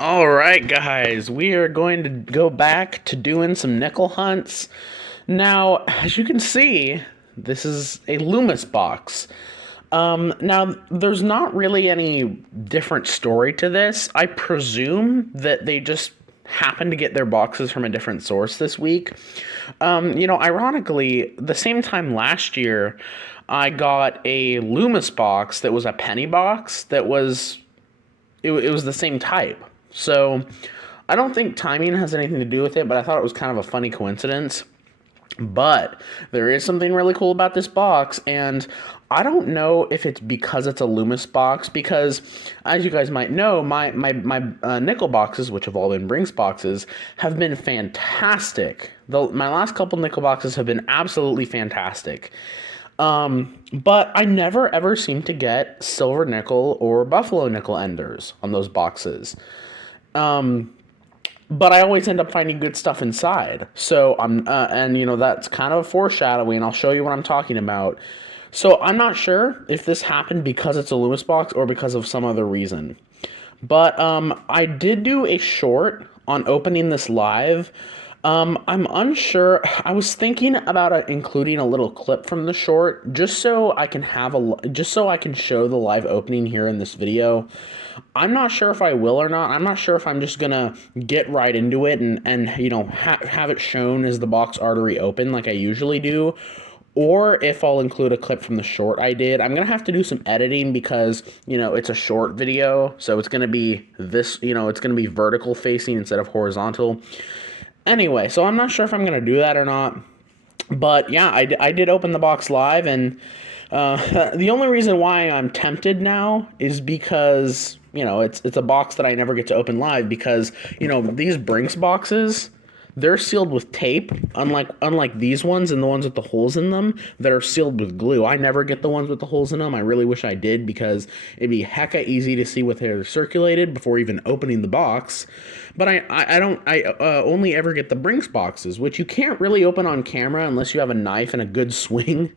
All right, guys, we are going to go back to doing some nickel hunts. Now, as you can see, this is a Loomis box. Now, there's not really any different story to this. I presume that they just happened to get their boxes from a different source this week. Ironically, the same time last year, I got a Loomis box that was a penny box that was it was the same type. So I don't think timing has anything to do with it, but I thought it was kind of a funny coincidence. But there is something really cool about this box, and I don't know if it's because it's a Loomis box, because as you guys might know, my nickel boxes, which have all been Brinks boxes, have been fantastic. My last couple nickel boxes have been absolutely fantastic. But I never ever seem to get silver nickel or buffalo nickel enders on those boxes. But I always end up finding good stuff inside. So and that's kind of foreshadowing. I'll show you what I'm talking about. So I'm not sure if this happened because it's a Loomis box or because of some other reason. But I did do a short on opening this live. I'm unsure. I was thinking about including a little clip from the short just so I can show the live opening here in this video. I'm not sure if I will or not. I'm not sure if I'm just gonna get right into it and have it shown as the box artery open like I usually do, or if I'll include a clip from the short I did. I'm gonna have to do some editing because it's a short video, so it's gonna be it's gonna be vertical facing instead of horizontal. Anyway, so I'm not sure if I'm gonna do that or not. But yeah, I did open the box live, and the only reason why I'm tempted now is because it's a box that I never get to open live because these Brinks boxes, they're sealed with tape, unlike these ones and the ones with the holes in them that are sealed with glue. I never get the ones with the holes in them. I really wish I did because it'd be hecka easy to see what they're circulated before even opening the box. But I only ever get the Brinks boxes, which you can't really open on camera unless you have a knife and a good swing.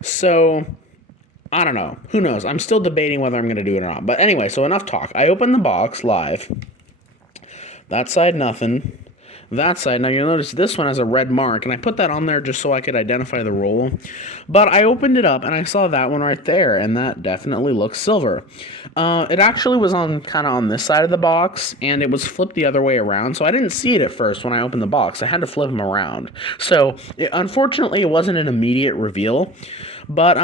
So I don't know. Who knows? I'm still debating whether I'm going to do it or not. But anyway, so enough talk. I opened the box live. That side, nothing. That side, now you'll notice this one has a red mark, and I put that on there just so I could identify the roll. But I opened it up, and I saw that one right there, and that definitely looks silver. It actually was kind of on this side of the box, and it was flipped the other way around, so I didn't see it at first when I opened the box. I had to flip them around. So, unfortunately, it wasn't an immediate reveal, but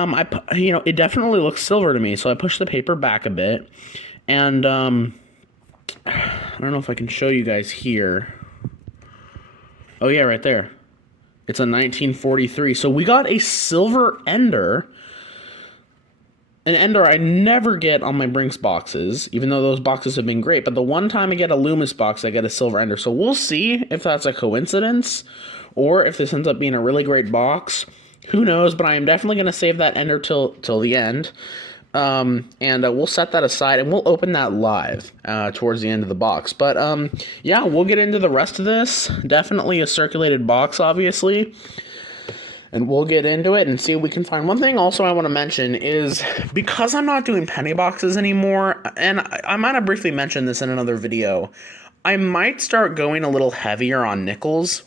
it definitely looks silver to me, so I pushed the paper back a bit, and I don't know if I can show you guys here. Oh, yeah, right there. It's a 1943. So we got a silver ender. An ender I never get on my Brinks boxes, even though those boxes have been great. But the one time I get a Loomis box, I get a silver ender. So we'll see if that's a coincidence or if this ends up being a really great box. Who knows, but I am definitely going to save that ender till the end. We'll set that aside and we'll open that live towards the end of the box. But yeah, we'll get into the rest of this. Definitely a circulated box, obviously. And we'll get into it and see if we can find. One thing also I want to mention is because I'm not doing penny boxes anymore, and I might have briefly mentioned this in another video, I might start going a little heavier on nickels.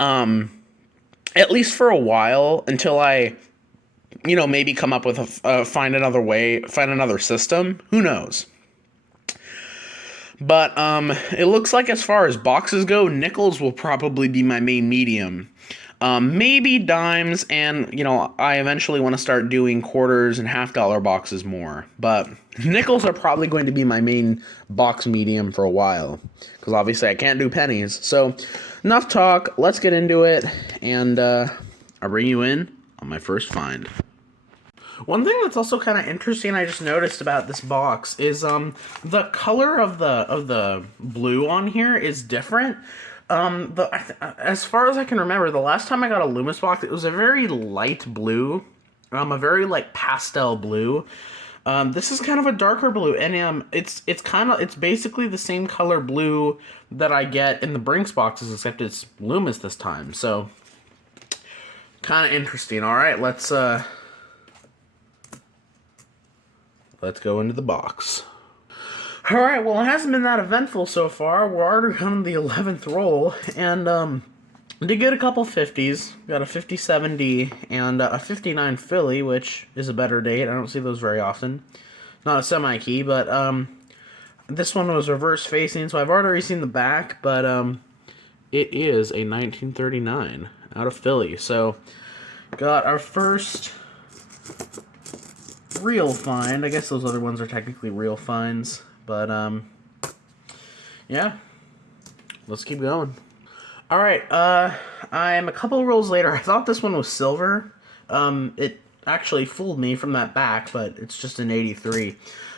At least for a while until I maybe come up with find another system. Who knows? But it looks like as far as boxes go, nickels will probably be my main medium. Maybe dimes, and I eventually want to start doing quarters and $half boxes more. But nickels are probably going to be my main box medium for a while, because obviously I can't do pennies. So enough talk. Let's get into it, and I'll bring you in on my first find. One thing that's also kind of interesting I just noticed about this box is the color of the blue on here is different. As far as I can remember, the last time I got a Loomis box, it was a very light blue, a very like pastel blue. This is kind of a darker blue, and it's basically the same color blue that I get in the Brinks boxes, except it's Loomis this time. So kind of interesting. All right, let's go into the box. Alright, well, it hasn't been that eventful so far. We're already on the 11th roll, and, did get a couple 50s. Got a 57D and a 59 Philly, which is a better date. I don't see those very often. Not a semi-key, but, this one was reverse facing, so I've already seen the back, but, it is a 1939 out of Philly. So, got our first real find. I guess those other ones are technically real finds, but yeah, let's keep going. All right, I'm a couple of rolls later. I thought this one was silver. It actually fooled me from that back, but it's just an 83.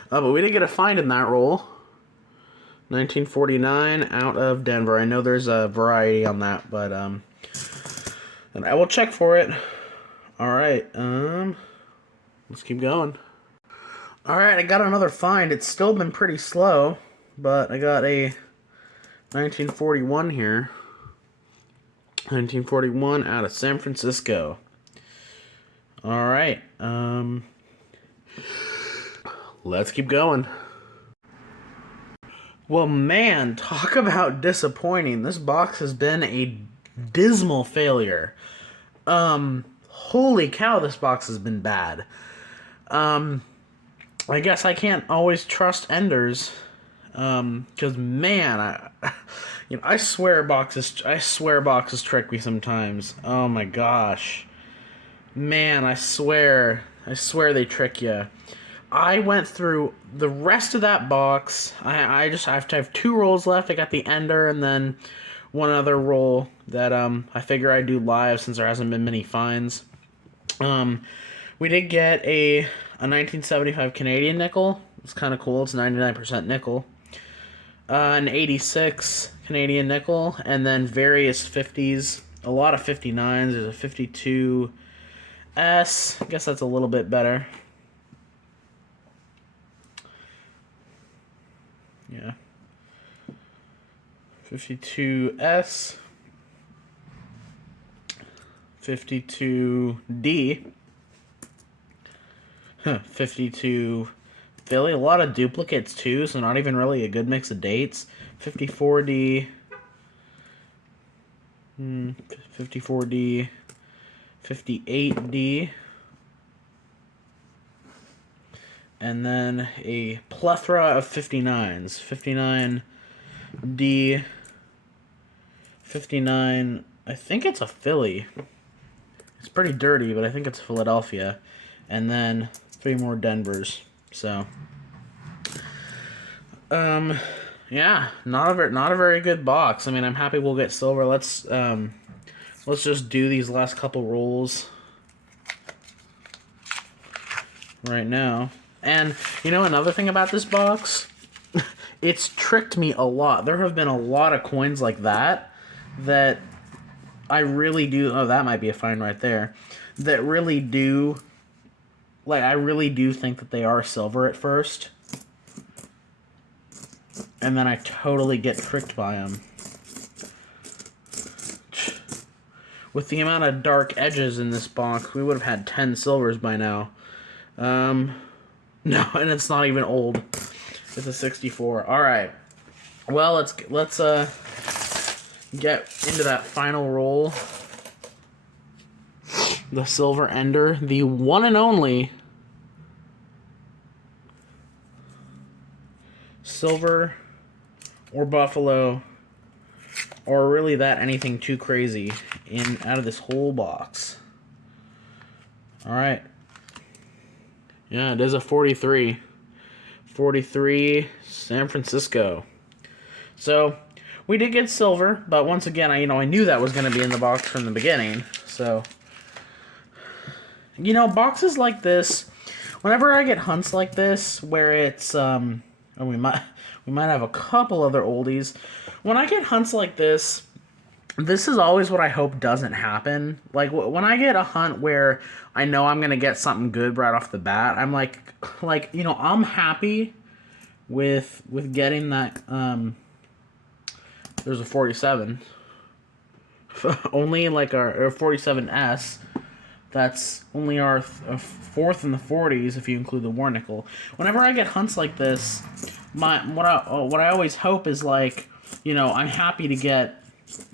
But we did get a find in that roll. 1949 out of Denver. I know there's a variety on that, but and I will check for it. All right, let's keep going. All right, I got another find. It's still been pretty slow, but I got a 1941 here. 1941 out of San Francisco. All right, let's keep going. Well, man, talk about disappointing. This box has been a dismal failure. Holy cow, this box has been bad. I guess I can't always trust enders. Because, man, I swear boxes trick me sometimes. Oh my gosh. Man, I swear they trick you. I went through the rest of that box. I have to have 2 rolls left. I got the ender and then one other roll that I figure I'd do live since there hasn't been many finds. We did get a 1975 Canadian nickel. It's kind of cool. It's 99% nickel. An 86 Canadian nickel, and then various 50s. A lot of 59s. There's a 52 S. I guess that's a little bit better. Yeah. 52S. 52D. 52 Philly. A lot of duplicates too, so not even really a good mix of dates. 54D. 54D. 58D. And then a plethora of 59s. 59D. 59, I think it's a Philly. It's pretty dirty, but I think it's Philadelphia. And then 3 more Denvers. So, yeah, not a very good box. I mean, I'm happy we'll get silver. Let's just do these last couple rolls right now. And, you know, another thing about this box, it's tricked me a lot. There have been a lot of coins like that I really do, oh, that might be a find right there, that really do, like, I really do think that they are silver at first. And then I totally get tricked by them. With the amount of dark edges in this box, we would have had 10 silvers by now. No, and it's not even old. It's a 64. All right. Well, let's get into that final roll. The silver ender, the one and only silver or buffalo, or really that anything too crazy out of this whole box. All right. Yeah, it is a 43. 43 San Francisco. So, we did get silver, but once again, I knew that was going to be in the box from the beginning. So, boxes like this, whenever I get hunts like this, where it's, and we might have a couple other oldies. When I get hunts like this is always what I hope doesn't happen. Like, when I get a hunt where I know I'm going to get something good right off the bat, I'm like, I'm happy with getting that, there's a 47. Only like our 47S. That's only our 4th in the 40s if you include the war nickel. Whenever I get hunts like this, what I always hope is, like, you know, I'm happy to get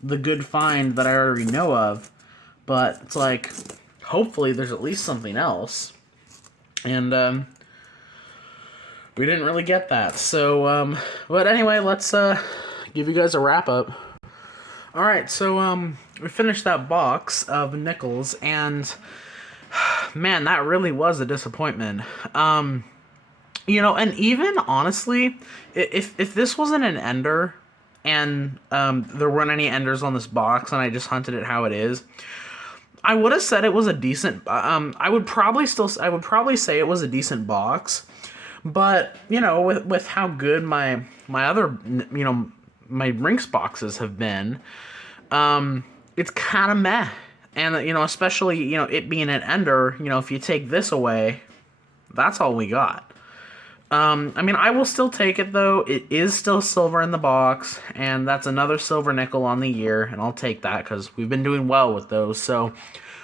the good find that I already know of, but it's like, hopefully there's at least something else. And we didn't really get that. So but anyway, let's give you guys a wrap up. All right, so we finished that box of nickels, and man, that really was a disappointment. You know, and even honestly, if this wasn't an ender, and there weren't any enders on this box, and I just hunted it how it is, I would have said it was a decent. I would probably say it was a decent box, but you know, with how good my other, you know, my Rinks boxes have been, it's kind of meh. And you know, especially, you know, it being an ender, you know, if you take this away, that's all we got. I mean, I will still take it, though. It is still silver in the box, and that's another silver nickel on the year, and I'll take that because we've been doing well with those. So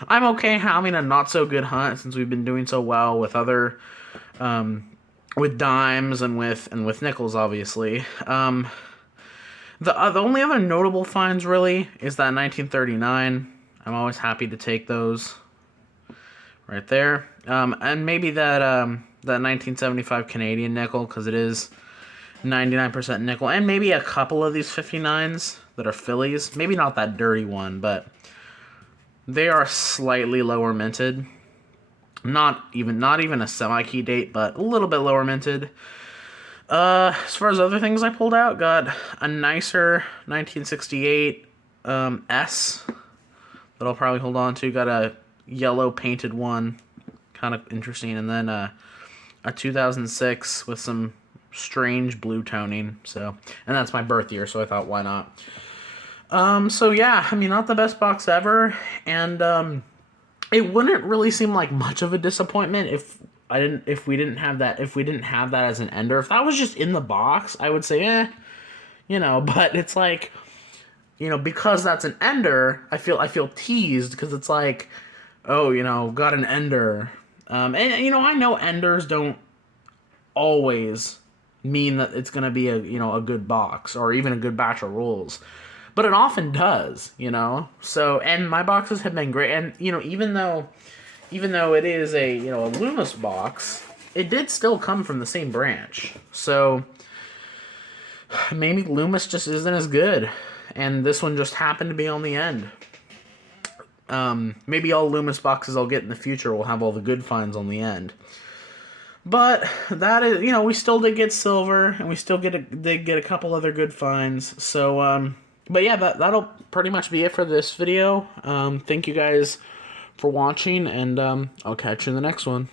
I'm okay having a not-so-good hunt since we've been doing so well with other, with dimes and with nickels, obviously. The only other notable finds, really, is that 1939. I'm always happy to take those right there. And maybe that 1975 Canadian nickel, because it is 99% nickel, and maybe a couple of these 59s that are Phillies. Maybe not that dirty one, but they are slightly lower minted. Not even a semi-key date, but a little bit lower minted. As far as other things I pulled out, got a nicer 1968 S that I'll probably hold on to. Got a yellow painted one, kind of interesting, and then a 2006 with some strange blue toning. So, and that's my birth year, so I thought, why not? So yeah, I mean, not the best box ever, and it wouldn't really seem like much of a disappointment if we didn't have that as an ender. If that was just in the box, I would say, you know. But it's like, you know, because that's an ender, I feel teased, because it's like, oh, you know, got an ender. And, you know, I know enders don't always mean that it's going to be a good box or even a good batch of rolls. But it often does, you know? So, and my boxes have been great. And, you know, even though it is a Loomis box, it did still come from the same branch. So, maybe Loomis just isn't as good. And this one just happened to be on the end. Maybe all Loomis boxes I'll get in the future will have all the good finds on the end. But that is, you know, we still did get silver, and we still did get a couple other good finds. So, but yeah, that'll pretty much be it for this video. Thank you guys for watching, and I'll catch you in the next one.